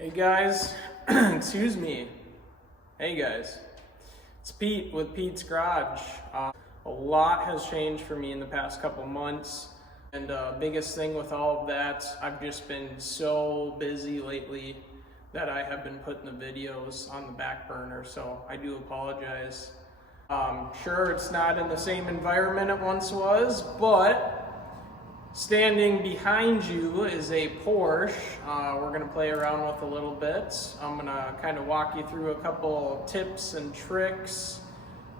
Hey guys, excuse me. Hey guys, it's Pete with Pete's Garage. A lot has changed for me in the past couple months, and biggest thing with all of that, I've just been so busy lately that I have been putting the videos on the back burner, so I do apologize. Sure, it's not in the same environment it once was, but standing behind you is a Porsche. We're going to play around with a little bit. I'm going to kind of walk you through a couple tips and tricks.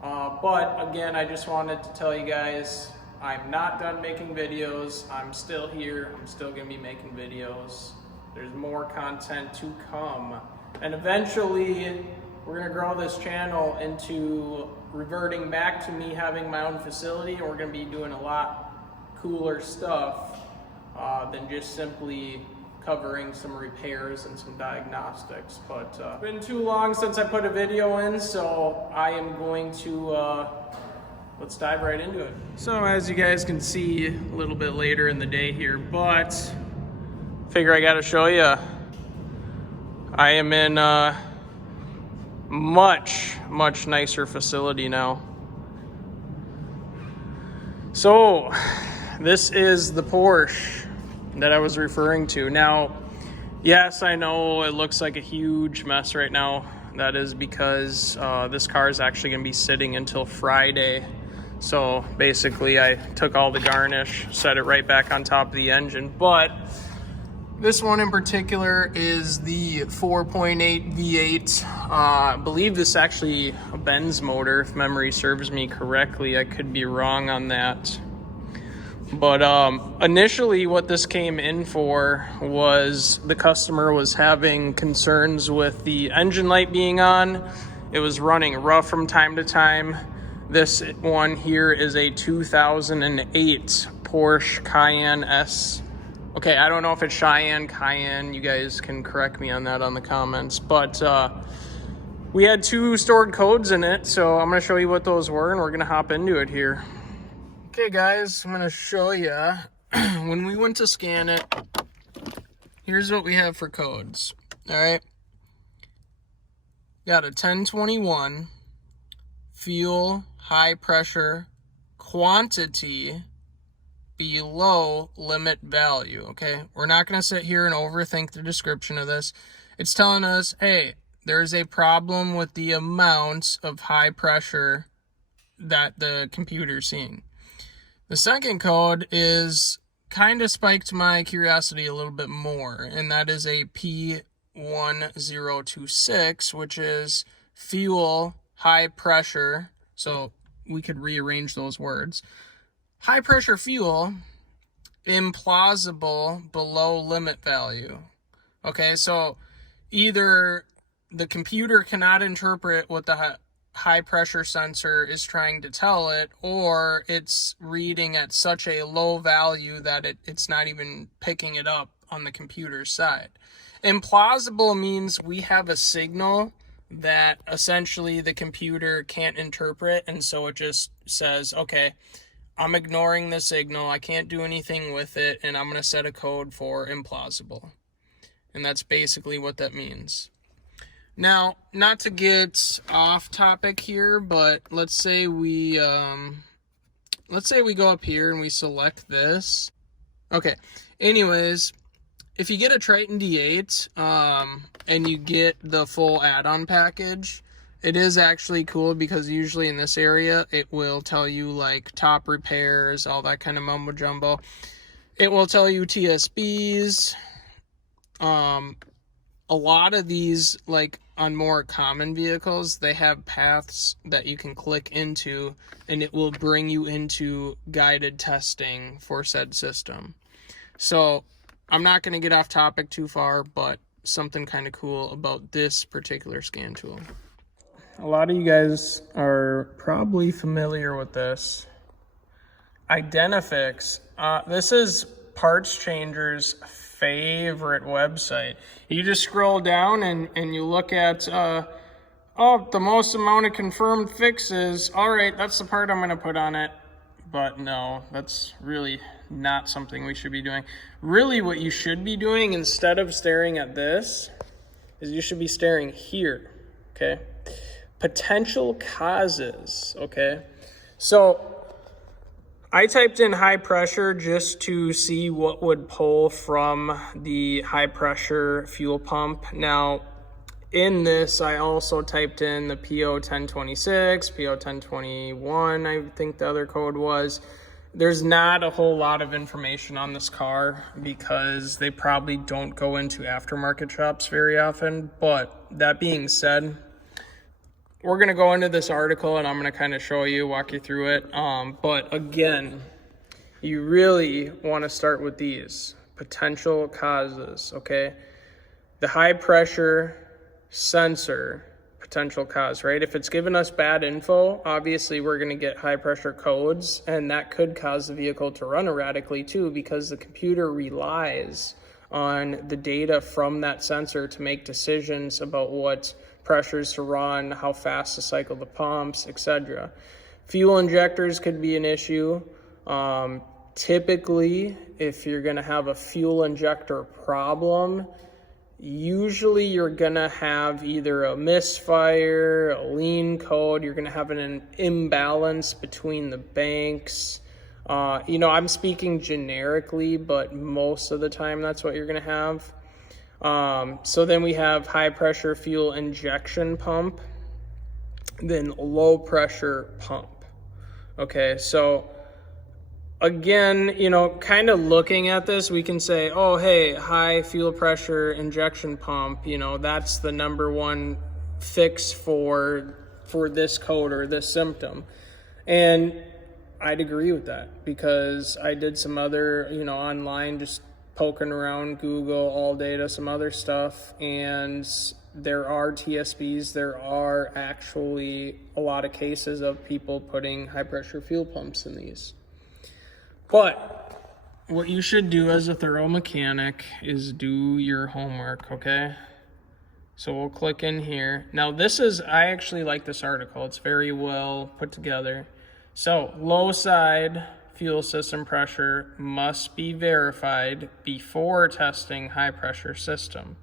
But again, I just wanted to tell you guys, I'm not done making videos. I'm still here. I'm still going to be making videos. There's more content to come. And eventually, we're going to grow this channel into reverting back to me having my own facility, and we're going to be doing a lot cooler stuff than just simply covering some repairs and some diagnostics. But it's been too long since I put a video in, so I am going to let's dive right into it. So as you guys can see a little bit later in the day here, but figure I gotta show you, I am in a much nicer facility now. So this is the Porsche that I was referring to. Now, yes, I know it looks like a huge mess right now. That is because this car is actually going to be sitting until Friday. So basically, I took all the garnish, set it right back on top of the engine. But this one in particular is the 4.8 V8. I believe this is actually a Benz motor, if memory serves me correctly. I could be wrong on that. But initially what this came in for was the customer was having concerns with the engine light being on. It was running rough from time to time. This one here is a 2008 Porsche Cayenne S. Okay, I don't know if it's Cheyenne, Cayenne. You guys can correct me on that on the comments. But we had two stored codes in it, so I'm going to show you what those were, and we're going to hop into it here. Okay guys, I'm going to show you, when we went to scan it, here's what we have for codes, alright? Got a 1021, fuel, high pressure, quantity, below limit value, okay? We're not going to sit here and overthink the description of this. It's telling us, hey, there's a problem with the amount of high pressure that the computer's seeing. The second code is kind of spiked my curiosity a little bit more, and that is a P1026, which is fuel, high pressure. So we could rearrange those words. High pressure fuel, implausible, below limit value. Okay, so either the computer cannot interpret what the high pressure sensor is trying to tell it, or it's reading at such a low value that it's not even picking it up on the computer side. Implausible means we have a signal that essentially the computer can't interpret, and so it just says, okay, I'm ignoring the signal, I can't do anything with it, and I'm going to set a code for implausible. And that's basically what that means. Now, not to get off topic here, but let's say we go up here and we select this. Okay. Anyways, if you get a Triton D8 and you get the full add-on package, it is actually cool because usually in this area it will tell you like top repairs, all that kind of mumbo jumbo. It will tell you TSBs. A lot of these, like on more common vehicles, they have paths that you can click into and it will bring you into guided testing for said system. So I'm not going to get off topic too far, but something kind of cool about this particular scan tool. A lot of you guys are probably familiar with this. Identifix. This is Parts Changer's favorite website. You just scroll down and you look at the most amount of confirmed fixes. All right, that's the part I'm going to put on it. But no, that's really not something we should be doing. Really what you should be doing, instead of staring at this, is you should be staring here, okay? Potential causes, okay? So I typed in high pressure just to see what would pull from the high pressure fuel pump. Now, in this, I also typed in the P1026, P1021, I think the other code was. There's not a whole lot of information on this car because they probably don't go into aftermarket shops very often. But that being said, we're going to go into this article and I'm going to kind of show you, walk you through it. But again, you really want to start with these potential causes, okay? The high pressure sensor potential cause, right? If it's giving us bad info, obviously we're going to get high pressure codes, and that could cause the vehicle to run erratically too, because the computer relies on the data from that sensor to make decisions about what pressures to run, how fast to cycle the pumps, etc. Fuel injectors could be an issue. Typically, if you're going to have a fuel injector problem, usually you're going to have either a misfire, a lean code, you're going to have an imbalance between the banks. I'm speaking generically, but most of the time that's what you're going to have. So then we have high pressure fuel injection pump, then low pressure pump. Okay, so again, kind of looking at this, we can say, oh, hey, high fuel pressure injection pump, that's the number one fix for this code or this symptom. And I'd agree with that because I did some other, online, just poking around Google, all data, some other stuff, and there are TSBs, there are actually a lot of cases of people putting high pressure fuel pumps in these. But what you should do as a thorough mechanic is do your homework, okay? So we'll click in here. Now I actually like this article. It's very well put together. So low side fuel system pressure must be verified before testing high pressure system.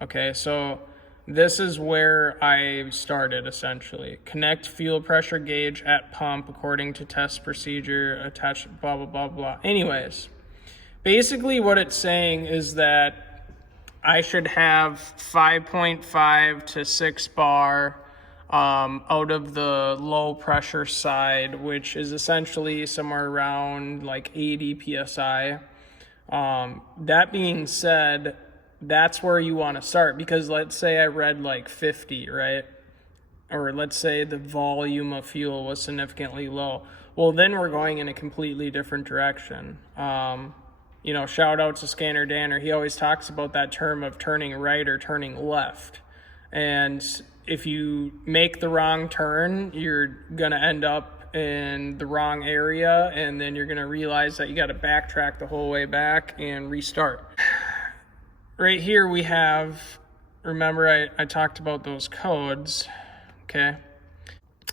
Okay, so this is where I started essentially. Connect fuel pressure gauge at pump according to test procedure, attach blah, blah, blah, blah. Anyways, basically what it's saying is that I should have 5.5 to 6 bar out of the low pressure side, which is essentially somewhere around like 80 PSI. That being said, that's where you want to start, because let's say I read like 50, right? Or let's say the volume of fuel was significantly low. Well, then we're going in a completely different direction. Shout out to Scanner Danner. He always talks about that term of turning right or turning left. And if you make the wrong turn, you're going to end up in the wrong area, and then you're going to realize that you got to backtrack the whole way back and restart. Right here we have, remember I talked about those codes, okay?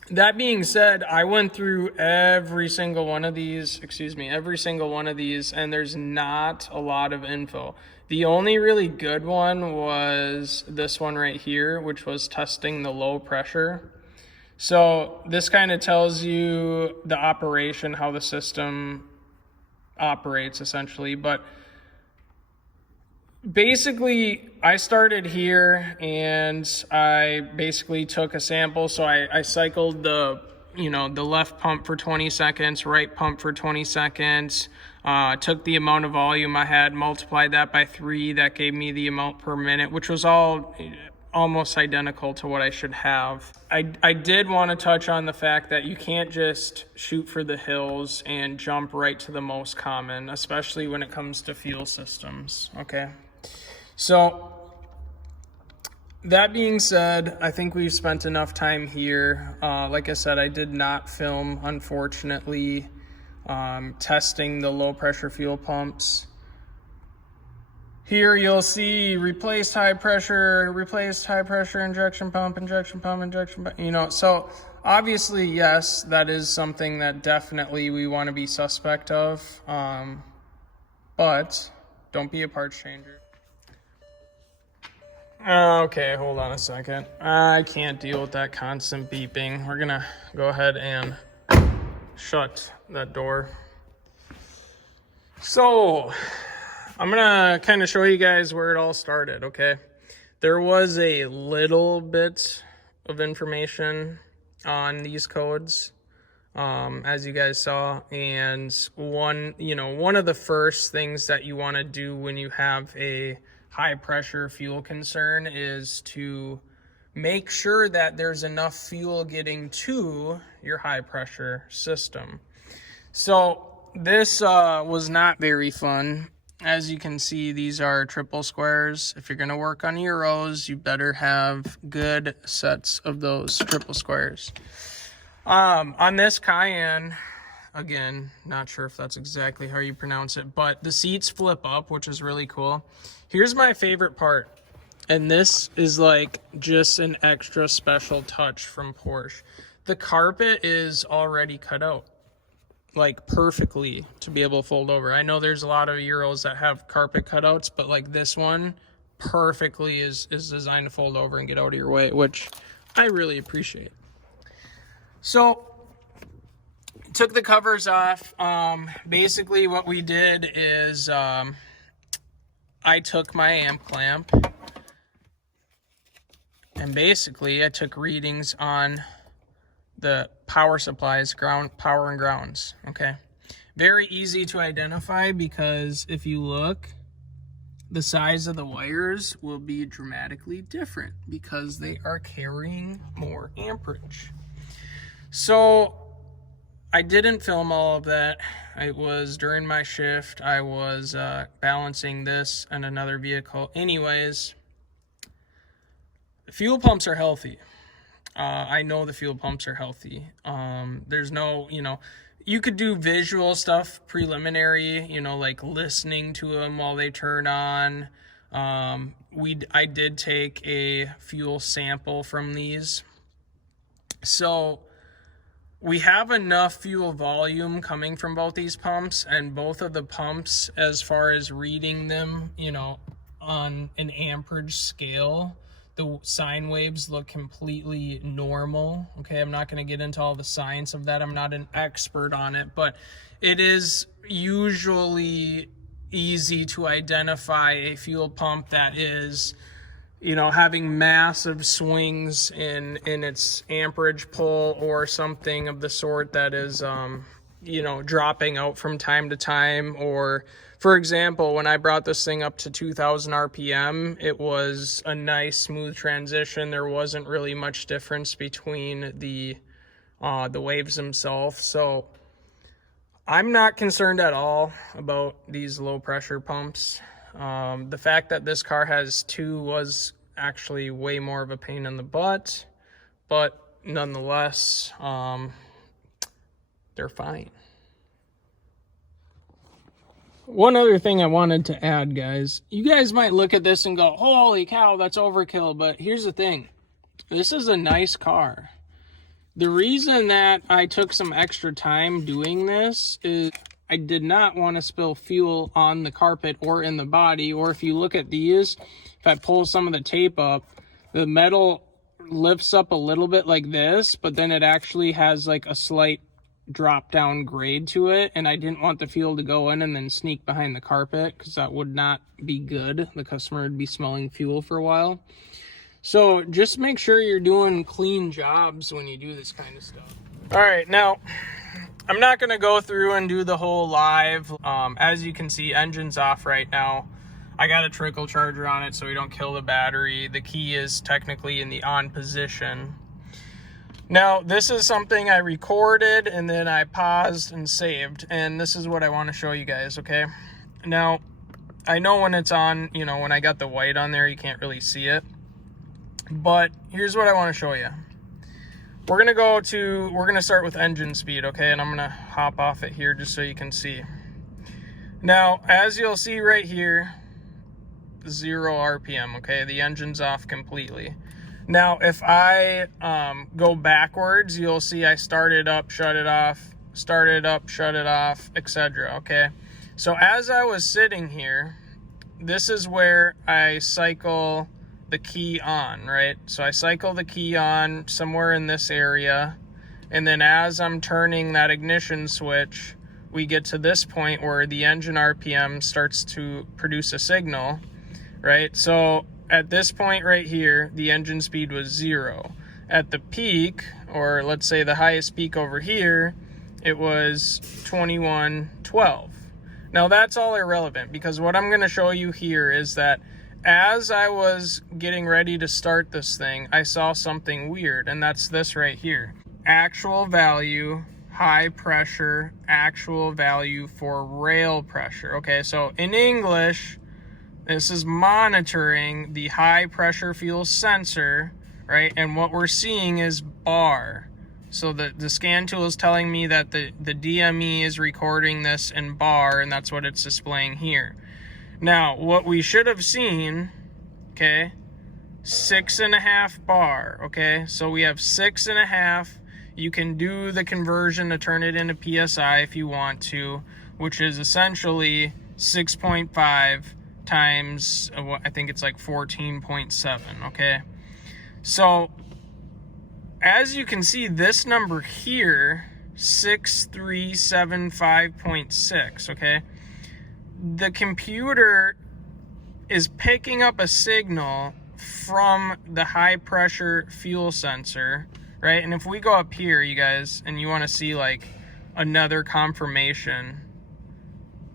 That being said, I went through every single one of these, and there's not a lot of info. The only really good one was this one right here, which was testing the low pressure. So this kind of tells you the operation, how the system operates essentially, but basically, I started here and I basically took a sample. So I cycled the left pump for 20 seconds, right pump for 20 seconds, took the amount of volume I had, multiplied that by 3. That gave me the amount per minute, which was all almost identical to what I should have. I did want to touch on the fact that you can't just shoot for the hills and jump right to the most common, especially when it comes to fuel systems, okay? So that being said, I think we've spent enough time here. Like I said, I did not film, unfortunately, testing the low pressure fuel pumps. Here you'll see replaced high pressure injection pump. So obviously, yes, that is something that definitely we want to be suspect of. But don't be a parts changer. Okay, hold on a second. I can't deal with that constant beeping. We're gonna go ahead and shut that door. So, I'm gonna kind of show you guys where it all started, okay? There was a little bit of information on these codes, as you guys saw, and one of the first things that you want to do when you have a high pressure fuel concern is to make sure that there's enough fuel getting to your high pressure system. So this was not very fun. As you can see, these are triple squares. If you're going to work on Euros, you better have good sets of those triple squares. On this Cayenne, again, not sure if that's exactly how you pronounce it, but the seats flip up, which is really cool. Here's my favorite part, and this is like just an extra special touch from Porsche. The carpet is already cut out, like perfectly, to be able to fold over. I know there's a lot of Euros that have carpet cutouts, but like this one perfectly is designed to fold over and get out of your way, which I really appreciate. So took the covers off. Basically what we did is I took my amp clamp and basically I took readings on the power supplies, power and grounds. Okay, very easy to identify because if you look, the size of the wires will be dramatically different because they are carrying more amperage. So I didn't film all of that. It was during my shift. I was balancing this and another vehicle. Anyways, fuel pumps are healthy. I know the fuel pumps are healthy. There's no, you could do visual stuff preliminary, like listening to them while they turn on. I did take a fuel sample from these. So we have enough fuel volume coming from both these pumps, and both of the pumps, as far as reading them, on an amperage scale, the sine waves look completely normal. Okay, I'm not going to get into all the science of that. I'm not an expert on it, but it is usually easy to identify a fuel pump that is, having massive swings in its amperage pull, or something of the sort that is, dropping out from time to time. Or, for example, when I brought this thing up to 2,000 RPM, it was a nice smooth transition. There wasn't really much difference between the waves themselves. So I'm not concerned at all about these low pressure pumps. The fact that this car has two was actually way more of a pain in the butt, but nonetheless, they're fine. One other thing I wanted to add, guys. You guys might look at this and go, holy cow, that's overkill. But here's the thing. This is a nice car. The reason that I took some extra time doing this is I did not want to spill fuel on the carpet or in the body. Or if you look at these, if I pull some of the tape up, the metal lifts up a little bit like this, but then it actually has like a slight drop down grade to it, and I didn't want the fuel to go in and then sneak behind the carpet, because that would not be good. The customer would be smelling fuel for a while. So just make sure you're doing clean jobs when you do this kind of stuff. All right, now I'm not going to go through and do the whole live. As you can see, engine's off right now. I got a trickle charger on it so we don't kill the battery. The key is technically in the on position. Now, this is something I recorded and then I paused and saved, and this is what I want to show you guys, okay? Now, I know when it's on, when I got the white on there, you can't really see it, but here's what I want to show you. We're going to start with engine speed, okay? And I'm going to hop off it here just so you can see. Now, as you'll see right here, 0 RPM, okay? The engine's off completely. Now, if I go backwards, you'll see I started up, shut it off, started up, shut it off, etc. Okay, so as I was sitting here, this is where I cycle the key on, right? So I cycle the key on somewhere in this area, and then as I'm turning that ignition switch, we get to this point where the engine RPM starts to produce a signal, right? So at this point right here, the engine speed was 0. At the peak, or let's say the highest peak over here, it was 2112. Now that's all irrelevant, because what I'm going to show you here is that as I was getting ready to start this thing, I saw something weird, and that's this right here. Actual value, high pressure, actual value for rail pressure. Okay, so in English, this is monitoring the high pressure fuel sensor, right? And what we're seeing is bar. So the scan tool is telling me that the DME is recording this in bar, and that's what it's displaying here. Now, what we should have seen, okay, 6.5 bar, okay? So we have 6.5. You can do the conversion to turn it into PSI if you want to, which is essentially 6.5 times, I think it's like 14.7, okay? So, as you can see, this number here, 6375.6, okay? The computer is picking up a signal from the high pressure fuel sensor, right? And if we go up here, you guys, and you want to see like another confirmation,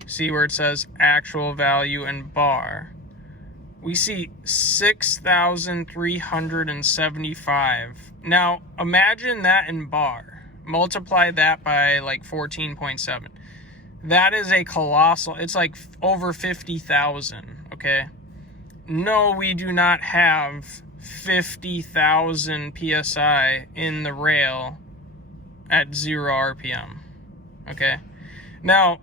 see where it says actual value and bar, we see 6,375. Now imagine that in bar, multiply that by like 14.7. That is a colossal, it's like over 50,000, okay? No, we do not have 50,000 PSI in the rail at 0 RPM, okay? Now,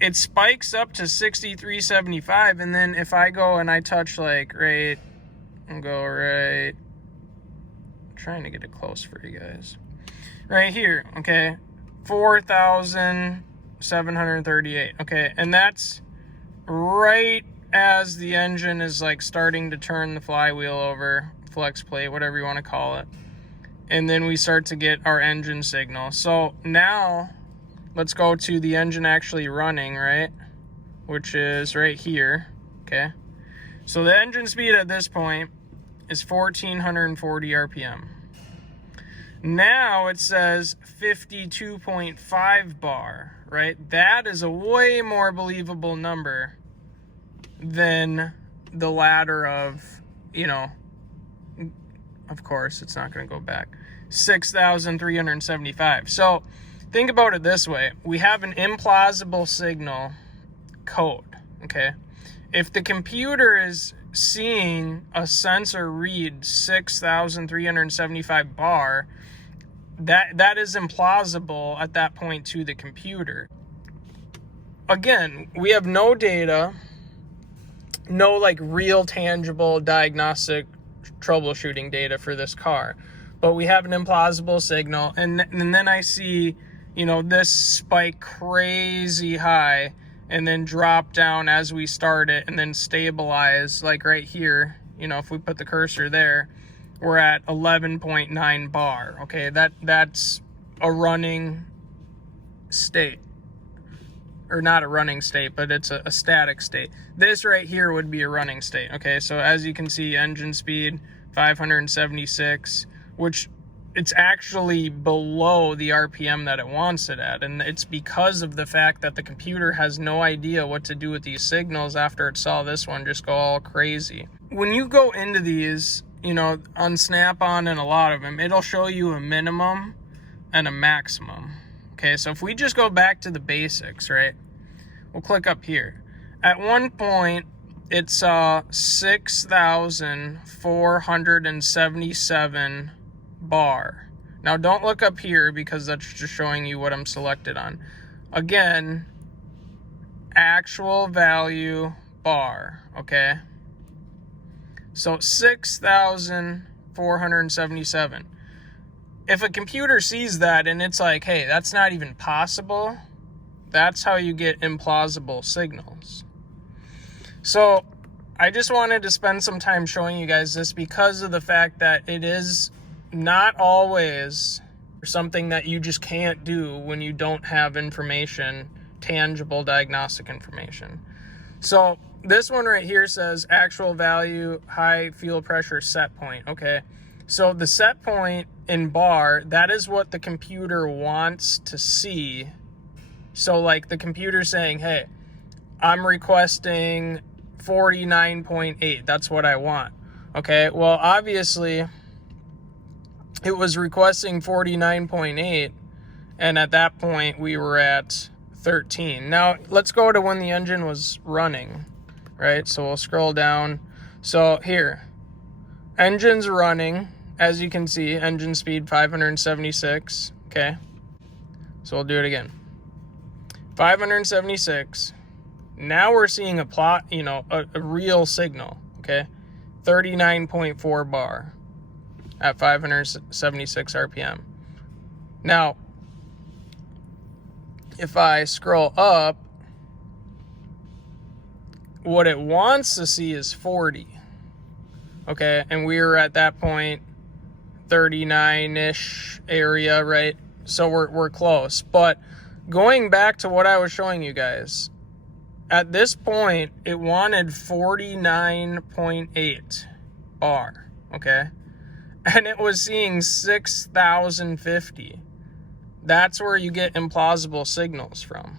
it spikes up to 6375, and then if I go and I touch like right, I'm trying to get it close for you guys. Right here, okay? 4,738, okay? And that's right as the engine is like starting to turn the flywheel over, flex plate, whatever you want to call it. And then we start to get our engine signal. So now let's go to the engine actually running, right? Which is right here, okay? So the engine speed at this point is 1,440 RPM. Now it says 52.5 bar, right? That is a way more believable number than the ladder of, you know, of course, it's not going to go back, 6,375. So think about it this way. We have an implausible signal code, okay? If the computer is seeing a sensor read 6,375 bar, that is implausible at that point to the computer. Again, we have no data, no like real tangible diagnostic troubleshooting data for this car, but we have an implausible signal, and then I see, you know, this spike crazy high and then drop down as we start it and then stabilize like right here. You know, if we put the cursor there, we're at 11.9 bar. Okay, that's a running state, or not a running state, but it's a static state. This right here would be a running state. Okay, so as you can see, engine speed 576, which it's actually below the RPM that it wants it at, and it's because of the fact that the computer has no idea what to do with these signals after it saw this one just go all crazy. When you go into these, you know, on Snap-on and a lot of them, it'll show you a minimum and a maximum. Okay, so if we just go back to the basics, right, we'll click up here. At one point, it saw 6,477 bar. Now don't look up here because that's just showing you what I'm selected on. Again, actual value bar, okay? So 6,477. If a computer sees that and it's like, hey, that's not even possible, that's how you get implausible signals. So I just wanted to spend some time showing you guys this because of the fact that it is not always something that you just can't do when you don't have information, tangible diagnostic information. So this one right here says actual value, high fuel pressure set point. Okay, so the set point in bar, that is what the computer wants to see. So like the computer saying, hey, I'm requesting 49.8. That's what I want. Okay, well, obviously it was requesting 49.8, and at that point we were at 13. Now let's go to when the engine was running, right? So we'll scroll down. So here, engine's running. As you can see, engine speed 576. Okay, so we'll do it again. 576. Now we're seeing a plot, a real signal. Okay, 39.4 bar at 576 RPM. Now, if I scroll up, what it wants to see is 40. Okay, and we were at that point 39-ish area, right? So we're close. But going back to what I was showing you guys, at this point it wanted 49.8 bar, okay? And it was seeing 6,050. That's where you get implausible signals from.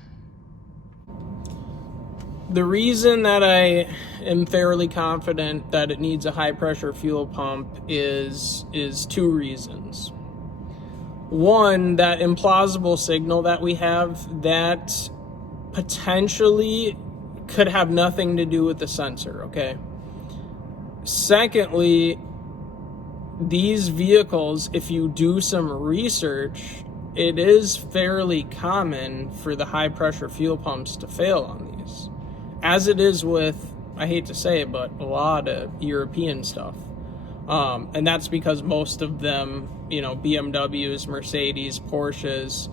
The reason that I am fairly confident that it needs a high pressure fuel pump is two reasons. One, that implausible signal that we have, that potentially could have nothing to do with the sensor, okay? Secondly, these vehicles, if you do some research, it is fairly common for the high pressure fuel pumps to fail on these, as it is with, I hate to say it, but a lot of European stuff. And that's because most of them, BMWs, Mercedes, Porsches,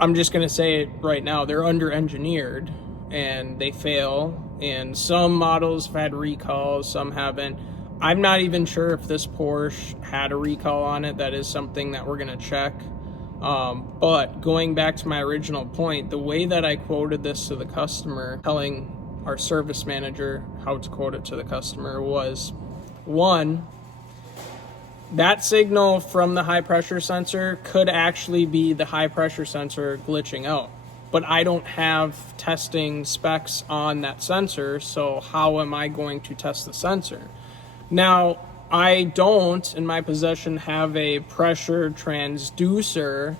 I'm just going to say it right now, they're under-engineered and they fail. And some models have had recalls, some haven't. I'm not even sure if this Porsche had a recall on it. That is something that we're going to check. But going back to my original point, the way that I quoted this to the customer, telling our service manager how to quote it to the customer, was, one, that signal from the high pressure sensor could actually be the high pressure sensor glitching out. But I don't have testing specs on that sensor, so how am I going to test the sensor? Now, I don't, in my possession, have a pressure transducer.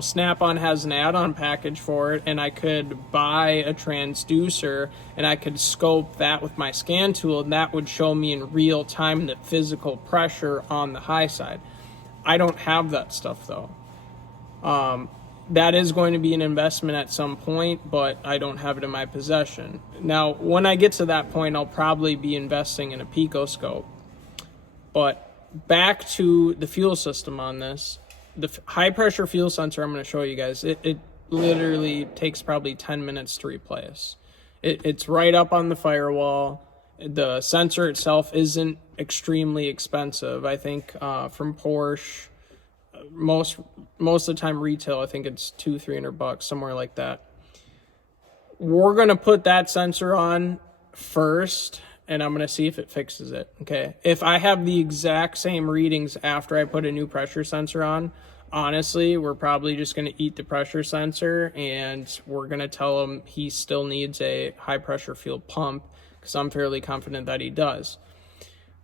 Snap-on has an add-on package for it, and I could buy a transducer, and I could scope that with my scan tool, and that would show me in real time the physical pressure on the high side. I don't have that stuff, though. That is going to be an investment at some point, but I don't have it in my possession. Now, when I get to that point, I'll probably be investing in a picoscope. But back to the fuel system on this, the high pressure fuel sensor I'm going to show you guys, it literally takes probably 10 minutes to replace. It's right up on the firewall. The sensor itself isn't extremely expensive. I think from Porsche, most of the time retail, I think it's $200-300, somewhere like that. We're going to put that sensor on first, and I'm going to see if it fixes it, okay? If I have the exact same readings after I put a new pressure sensor on, honestly, we're probably just going to eat the pressure sensor, and we're going to tell him he still needs a high pressure fuel pump, because I'm fairly confident that he does.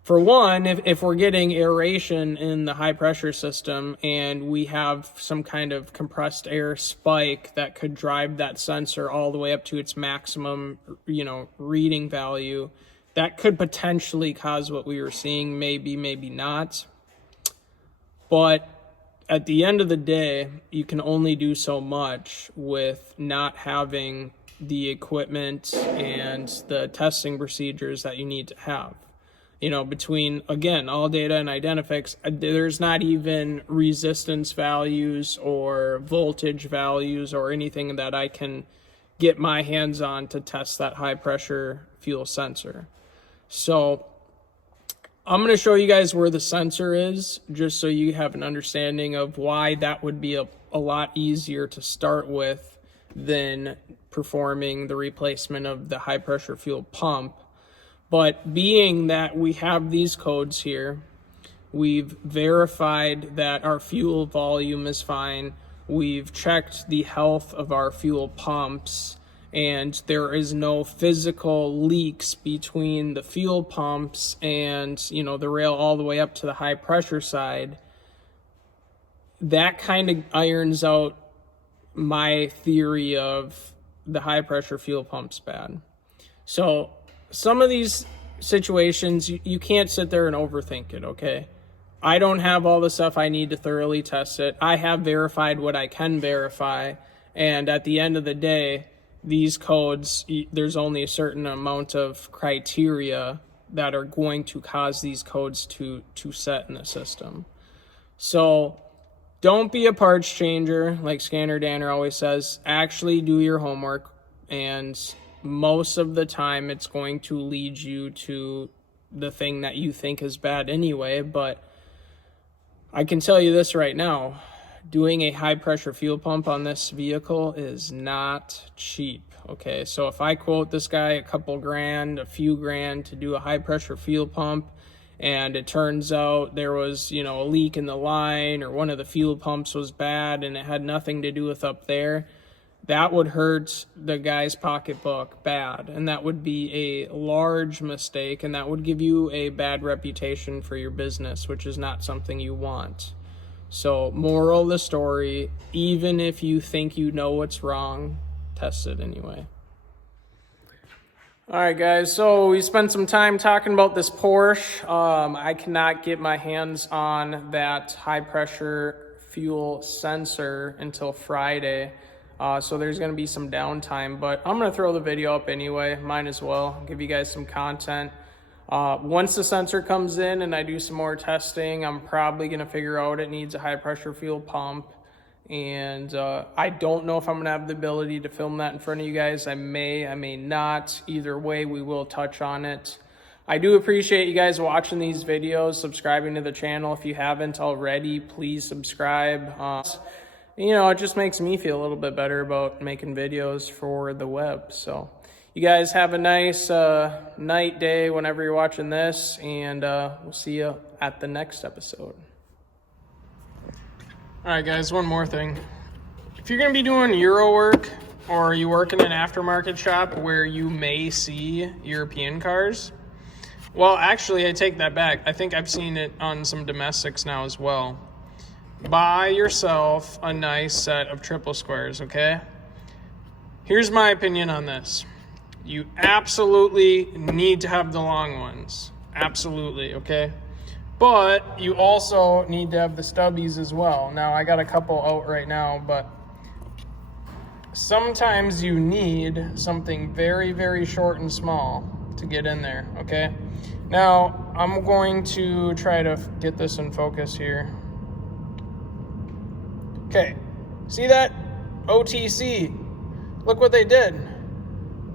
For one, if we're getting aeration in the high pressure system and we have some kind of compressed air spike that could drive that sensor all the way up to its maximum, reading value, that could potentially cause what we were seeing, maybe not. But at the end of the day, you can only do so much with not having the equipment and the testing procedures that you need to have. Between, again, all data and identifix, there's not even resistance values or voltage values or anything that I can get my hands on to test that high pressure fuel sensor. So I'm going to show you guys where the sensor is, just so you have an understanding of why that would be a lot easier to start with than performing the replacement of the high pressure fuel pump. But being that we have these codes here, we've verified that our fuel volume is fine, we've checked the health of our fuel pumps, and there is no physical leaks between the fuel pumps and, the rail all the way up to the high pressure side. That kind of irons out my theory of the high pressure fuel pump's bad. So some of these situations, you can't sit there and overthink it, okay? I don't have all the stuff I need to thoroughly test it. I have verified what I can verify, and at the end of the day, these codes, there's only a certain amount of criteria that are going to cause these codes to set in the system. So don't be a parts changer, like Scanner Danner always says. Actually do your homework, and most of the time it's going to lead you to the thing that you think is bad anyway. But I can tell you this right now, doing a high pressure fuel pump on this vehicle is not cheap. Okay, so if I quote this guy a couple grand, a few grand to do a high pressure fuel pump, and it turns out there was, a leak in the line, or one of the fuel pumps was bad and it had nothing to do with up there, that would hurt the guy's pocketbook bad, and that would be a large mistake, and that would give you a bad reputation for your business, which is not something you want. So moral of the story, even if you think you know what's wrong, test it anyway. All right, guys, so we spent some time talking about this Porsche. I cannot get my hands on that high pressure fuel sensor until Friday. So there's going to be some downtime, but I'm going to throw the video up anyway. Might as well give you guys some content. Once the sensor comes in and I do some more testing, I'm probably going to figure out it needs a high pressure fuel pump. And I don't know if I'm going to have the ability to film that in front of you guys. I may not. Either way, we will touch on it. I do appreciate you guys watching these videos, subscribing to the channel. If you haven't already, please subscribe. It just makes me feel a little bit better about making videos for the web. So you guys have a nice night, day, whenever you're watching this, and we'll see you at the next episode. All right, guys, one more thing. If you're going to be doing Euro work, or you work in an aftermarket shop where you may see European cars, well, actually, I take that back. I think I've seen it on some domestics now as well. Buy yourself a nice set of triple squares, okay? Here's my opinion on this. You absolutely need to have the long ones. Absolutely, okay? But you also need to have the stubbies as well. Now, I got a couple out right now, but sometimes you need something very, very short and small to get in there, okay? Now, I'm going to try to get this in focus here. Okay, see that? OTC. Look what they did.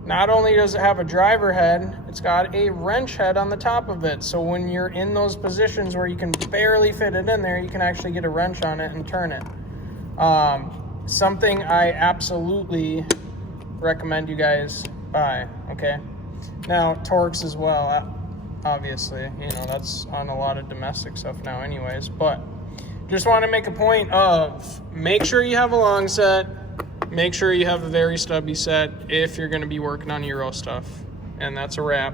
Not only does it have a driver head, it's got a wrench head on the top of it. So when you're in those positions where you can barely fit it in there, you can actually get a wrench on it and turn it. Something I absolutely recommend you guys buy, okay? Now, Torx as well, obviously. That's on a lot of domestic stuff now anyways. But just want to make a point of make sure you have a long set. Make sure you have a very stubby set if you're going to be working on Euro stuff. And that's a wrap.